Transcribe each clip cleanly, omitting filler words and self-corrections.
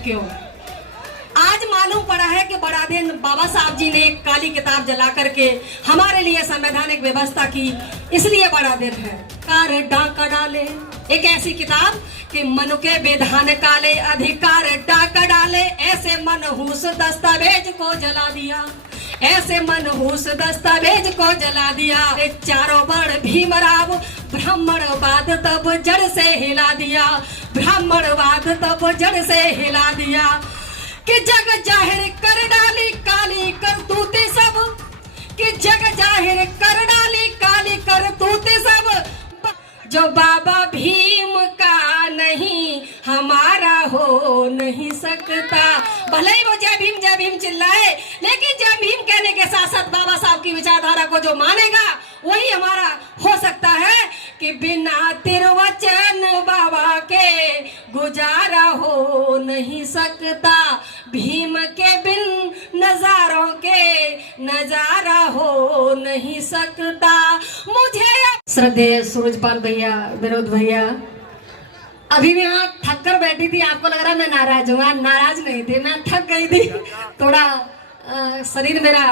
क्यों। आज मालूम पड़ा है कि बड़ा दिन बाबा साहब जी ने एक काली किताब जला करके हमारे लिए संवैधानिक व्यवस्था की, इसलिए बड़ा दिन है। कार डाका डाले, एक ऐसी किताब कि मनु के विधान काले, अधिकार डाका डाले, ऐसे मनहूस दस्तावेज को जला दिया, ऐसे मनहूस दस्तावेज को जला दिया। चारों वर्ण भीमराव ब्राह्मणवाद तब जड़ से हिला दिया, ब्राह्मणवाद तब जड़ से हिला दिया। कि जग जाहिर कर डाली काली करतूतें सब, कि जग जाहिर कर डाली काली करतूतें सब। जो बाबा भीम का नहीं हमारा हो नहीं सकता। भले ही वो जय भीम चिल्लाए, लेकिन जय भीम कहने के साथ साथ बाबा साहब की विचारधारा को जो मानेगा वही हमारा हो सकता है। कि बिना तिरवचन बाबा के गुजारा हो नहीं सकता, भीम के बिन नजारों के नजारा हो नहीं सकता। मुझे श्रद्धेय सूरजपाल भैया, विनोद भैया, अभी मैं यहाँ थक कर बैठी थी, आपको लग रहा मैं नाराज हूँ, नाराज नहीं थी, मैं थक गई थी, थोड़ा शरीर मेरा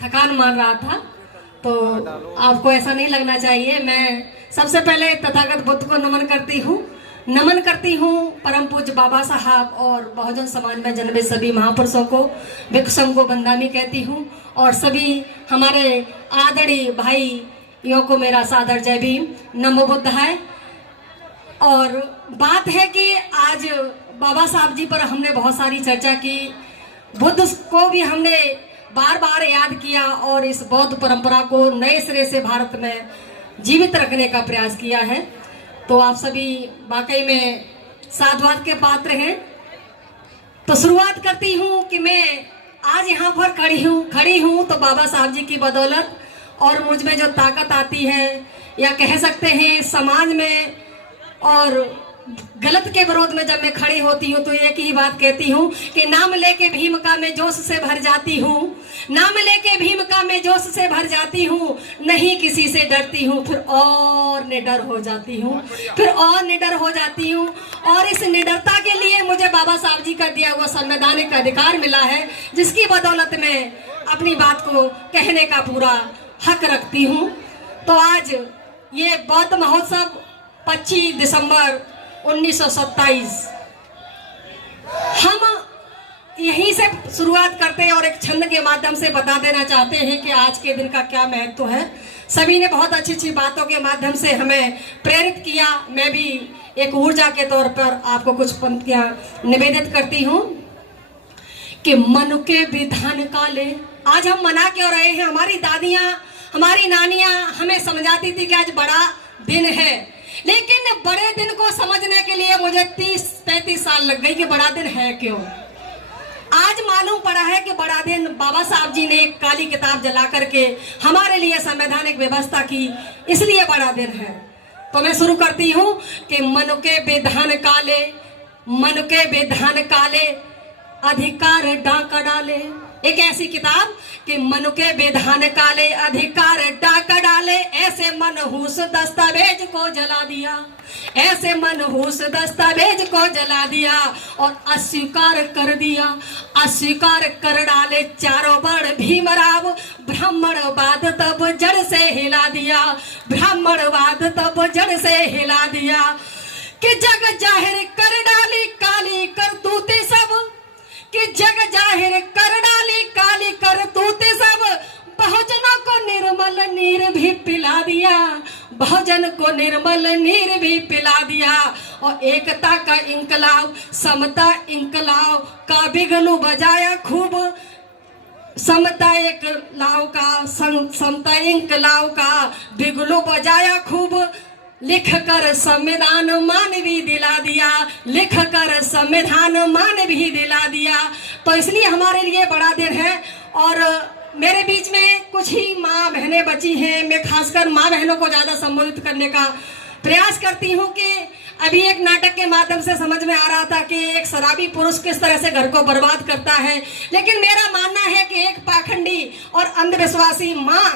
थकान मान रहा था, तो आपको ऐसा नहीं लगना चाहिए। मैं सबसे पहले तथागत बुद्ध को नमन करती हूँ परम पूज्य बाबा साहब और बहुजन समाज में जन्मे सभी महापुरुषों को विक्रम को बंदामी कहती हूँ, और सभी हमारे आदरणीय भाइयों को मेरा सादर जय भीम, नमो बुद्धाय। और बात है कि आज बाबा साहब जी पर हमने बहुत सारी चर्चा की, बुद्ध को भी हमने बार बार याद किया और इस बौद्ध परंपरा को नए सिरे से भारत में जीवित रखने का प्रयास किया है। तो आप सभी वाकई में साधुवाद के पात्र हैं। तो शुरुआत करती हूँ कि मैं आज यहाँ पर खड़ी हूँ तो बाबा साहब जी की बदौलत, और मुझ में जो ताकत आती है, या कह सकते हैं समाज में और गलत के विरोध में जब मैं खड़ी होती हूँ तो एक ही बात कहती हूँ कि नाम लेके भीम का मैं जोश से भर जाती हूँ, नाम लेके भीम का मैं जोश से भर जाती हूँ, नहीं किसी से डरती हूँ, फिर और निडर हो जाती हूँ, फिर और निडर हो जाती हूँ। और इस निडरता के लिए मुझे बाबा साहब जी का दिया हुआ संवैधानिक अधिकार मिला है, जिसकी बदौलत मैं अपनी बात को कहने का पूरा हक रखती हूँ। तो आज ये बौद्ध महोत्सव 25 दिसंबर 1927 हम यहीं से शुरुआत करते हैं और एक छंद के माध्यम से बता देना चाहते हैं कि आज के दिन का क्या महत्व है। सभी ने बहुत अच्छी अच्छी बातों के माध्यम से हमें प्रेरित किया। मैं भी एक ऊर्जा के तौर पर आपको कुछ पंक्तियां निवेदित करती हूँ कि मनु के विधान काले। आज हम मना क्यों रहे हैं? हमारी दादियां, हमारी नानियां हमें समझाती थी कि आज बड़ा दिन है, लेकिन बड़े दिन को समझने के लिए मुझे 30-35 साल लग गई कि बड़ा दिन है क्यों। आज मालूम पड़ा है कि बड़ा दिन बाबा साहब जी ने एक काली किताब जला करके हमारे लिए संवैधानिक व्यवस्था की, इसलिए बड़ा दिन है। तो मैं शुरू करती हूँ कि मनु के विधान काले, मनु के विधान काले, अधिकार डाका डाले। एक ऐसी किताब कि मनु के विधान काले, अधिकार डाका डाले, ऐसे मनहूस दस्तावेज को जला दिया, ऐसे मनहूस दस्तावेज को जला दिया और अस्वीकार कर दिया, अस्वीकार कर डाले चारों वर्ण भीमराव ब्राह्मणवाद तब जड़ से हिला दिया, ब्राह्मणवाद तब जड़ से हिला दिया। कि जग जाहिर कर डाली काली करतूतें सब, कि जग जाहिर कर डाली काली करतूतें सब। बहुजनों को निर्मल नीर भी पिला दिया, बहुजन को निर्मल नीर भी पिला दिया। और एकता का इंकलाब, समता इंकलाब का बिगलू बजाया खूब, समता इंकलाब का, समता इंकलाब का बिगलू बजाया खूब। लिख कर संविधान मान भी दिला दिया, लिख कर संविधान मान भी दिला दिया। तो इसलिए हमारे लिए बड़ा दिन है। और मेरे बीच में कुछ ही माँ बहनें बची हैं। मैं खासकर माँ बहनों को ज़्यादा संबोधित करने का प्रयास करती हूँ कि अभी एक नाटक के माध्यम से समझ में आ रहा था कि एक शराबी पुरुष किस तरह से घर को बर्बाद करता है, लेकिन मेरा मानना है कि एक पाखंडी और अंधविश्वासी माँ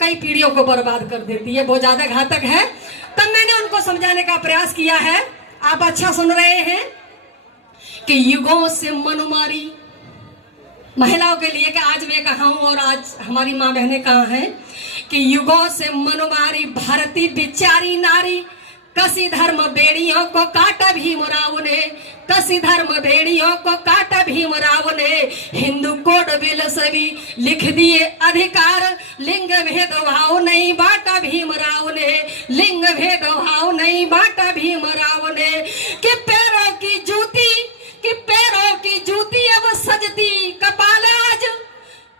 कई पीढ़ियों को बर्बाद कर देती है, बहुत ज्यादा घातक है। तब मैंने उनको समझाने का प्रयास किया है। आप अच्छा सुन रहे हैं कि युगों से मनुमारी, महिलाओं के लिए कि आज मैं कहाँ हूँ और आज हमारी माँ बहनें कहाँ हैं, कि युगों से मनुमारी भारती बिचारी नारी, कसी धर्म बेड़ियों को काटा भीमराव ने, कसी धर्म बेड़ियों को काटा भीमराव ने, हिंदू कोड बिल सभी लिख दिए अधिकार, लिंग भेदभाव नहीं बांटा भीमराव ने, लिंग भेदभाव नहीं बांटा भीमराव ने, कि पैरों की जूती, कि पैरों की जूती अब सजती कपाल आज,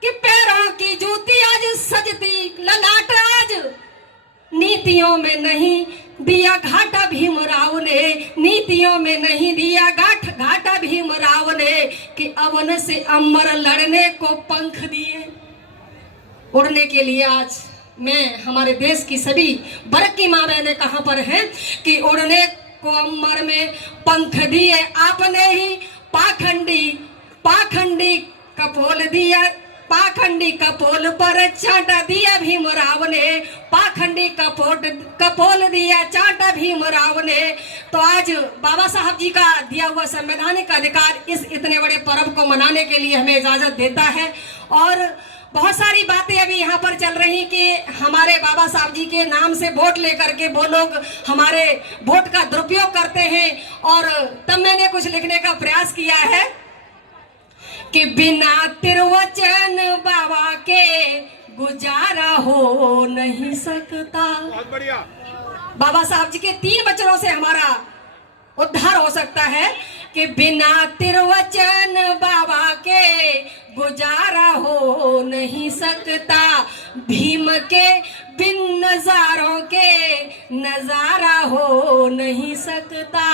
कि पैरों की जूती आज सजती ललाट आज, नीतियों में नहीं दिया घाटा भीमराव ने, नीतियों में नहीं दिया घाटा भीमराव ने, कि अवन से अमर लड़ने को पंख दिए। उड़ने के लिए आज मैं हमारे देश की सभी वर्ग की माँ बहनें कहाँ पर हैं कि उड़ने को अमर में पंख दिए आपने ही, पाखंडी कपोल दिया, पाखंडी कपोल पर चाटा दिया भीमराव ने, पाखंडी कपोल दिया चाटा भीमराव ने। तो आज बाबा साहब जी का दिया हुआ संवैधानिक अधिकार इस इतने बड़े पर्व को मनाने के लिए हमें इजाजत देता है। और बहुत सारी बातें अभी यहाँ पर चल रही कि हमारे बाबा साहब जी के नाम से वोट लेकर के वो लोग हमारे वोट का दुरुपयोग करते हैं। और तब मैंने कुछ लिखने का प्रयास किया है कि बिना तिरवचन बाबा के गुजारा हो नहीं सकता। बहुत बढ़िया। बाबा साहब जी के 3 वचनों से हमारा उद्धार हो सकता है कि बिना तिरवचन बाबा के गुजारा हो नहीं सकता, भीम के बिन नजारों के नजारा हो नहीं सकता।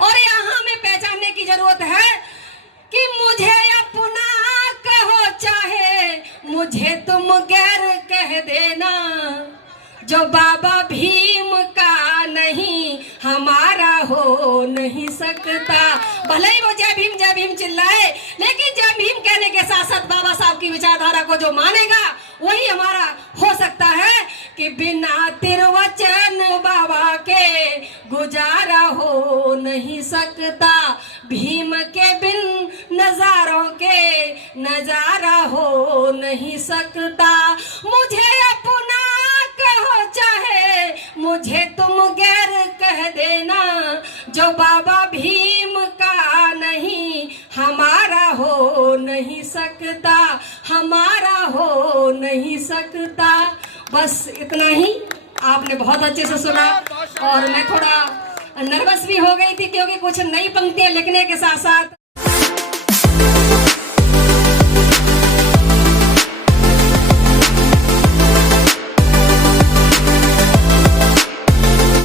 और यहाँ हमें पहचानने की जरूरत है कि मुझे अपना कहो चाहे मुझे तुम गैर कह देना, जो बाबा भीम का नहीं हमारा हो नहीं सकता। भले ही वो जय भीम चिल्लाए, लेकिन जय भीम कहने के साथ साथ बाबा साहब की विचारधारा को जो मानेगा वही हमारा हो सकता है कि बिना तिरवचन बाबा के गुजारा हो नहीं सकता, भीम के बिन नजारों के नजारा हो नहीं सकता। मुझे अपना कहो चाहे मुझे तुम गैर कह देना, जो बाबा भीम का नहीं हमारा हो नहीं सकता, हमारा हो नहीं सकता। बस इतना ही। आपने बहुत अच्छे से सुना और मैं थोड़ा नर्वस भी हो गई थी क्योंकि कुछ नई पंक्तियां लिखने के साथ साथ